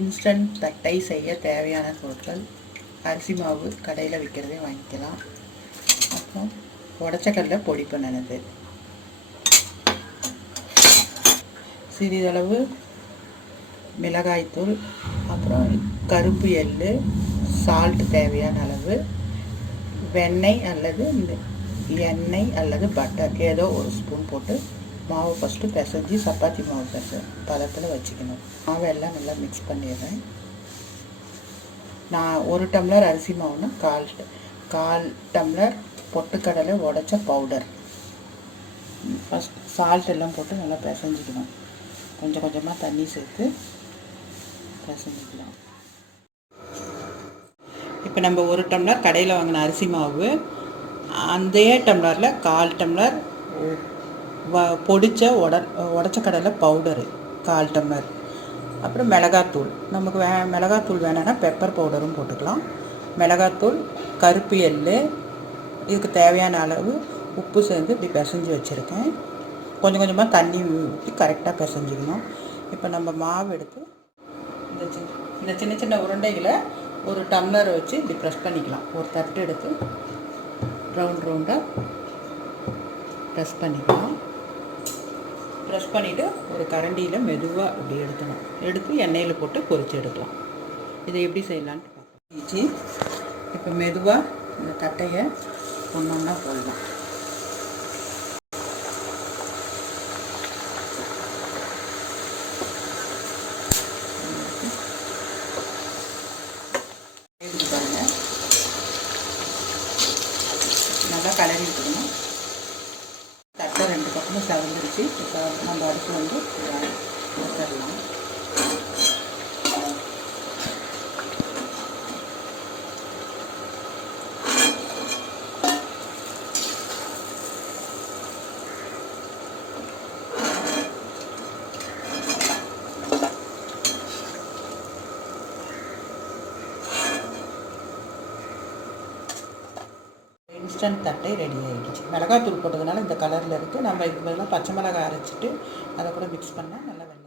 Instant தட்டை செய்ய தேவையான பொருட்கள்: அரிசி மாவு கடையில் விற்கிறதே வாங்கிக்கலாம். அப்புறம் உடச்சக்கடலை பொடி பண்ணினது, சிறிதளவு மிளகாய்த்தூள், அப்புறம் கருப்பு எள்ளு, சால்ட் தேவையான அளவு, வெண்ணெய் அல்லது எண்ணெய் அல்லது பட்டர் ஏதோ ஒரு ஸ்பூன் போட்டு மாவு ஃபஸ்ட்டு பிசைஞ்சு சப்பாத்தி மாவு பதத்தில் வச்சுக்கணும். மாவை எல்லாம் நல்லா மிக்ஸ் பண்ணிடுறேன். நான் 1 டம்ளர் அரிசி மாவுன்னா கால் டம்ளர் பொட்டுக்கடலை உடைச்ச பவுடர். ஃபஸ்ட் சால்ட் எல்லாம் போட்டு நல்லா பிசைஞ்சிக்கணும். கொஞ்சம் கொஞ்சமாக தண்ணி சேர்த்து பிசைஞ்சிக்கலாம். இப்போ நம்ம 1 டம்ளர் கடையில் வாங்கின அரிசி மாவு, அதே டம்ளரில் 1/4 டம்ளர் பொடிச்ச உடச்ச கடலை பவுடரு 1/4 டம்ளர். அப்புறம் மிளகாத்தூள், நமக்கு மிளகாத்தூள் வேணும்னா பெப்பர் பவுடரும் போட்டுக்கலாம். மிளகாத்தூள், கருப்பு எள்ளு, இதுக்கு தேவையான அளவு உப்பு சேர்ந்து இப்படி பிசைஞ்சு வச்சுருக்கேன். கொஞ்சம் கொஞ்சமாக தண்ணி ஊற்றி கரெக்டாக பிசைஞ்சிக்கணும். இப்போ நம்ம மாவு எடுத்து இந்த சின்ன சின்ன உருண்டைகளை ஒரு டம்ளர் வச்சு இப்படி ப்ரெஸ் பண்ணிக்கலாம். ஒரு தட்டு எடுத்து ரவுண்டாக ப்ரெஸ் பண்ணிக்கலாம். ப்ரெஸ் பண்ணிவிட்டு ஒரு கரண்டியில் மெதுவாக இப்படி எடுத்து எண்ணெயில் போட்டு பொரித்து எடுக்கலாம். இதை எப்படி செய்யலான்ட்டு பார்க்கலாம். இப்போ மெதுவாக இந்த தட்டையை ஒன்றா போடலாம். எடுத்து பாருங்கள், நல்லா கலரி விட்டுக்கணும். தட்டை 2 பக்கமும் செவந்துருச்சு. இப்போ நம்ம அடுத்து வந்து ஊற்றலாம். இன்ஸ்டன்ட் தட்டை ரெடி ஆகிடுச்சு. மிளகாத்தூள் போட்டதுனால இந்த கலரில் இருக்குது. நம்ம இதுக்கு பதிலாக பச்சை மிளகாய் அரைச்சிட்டு அதை கூட மிக்ஸ் பண்ணால் நல்லா வெள்ளை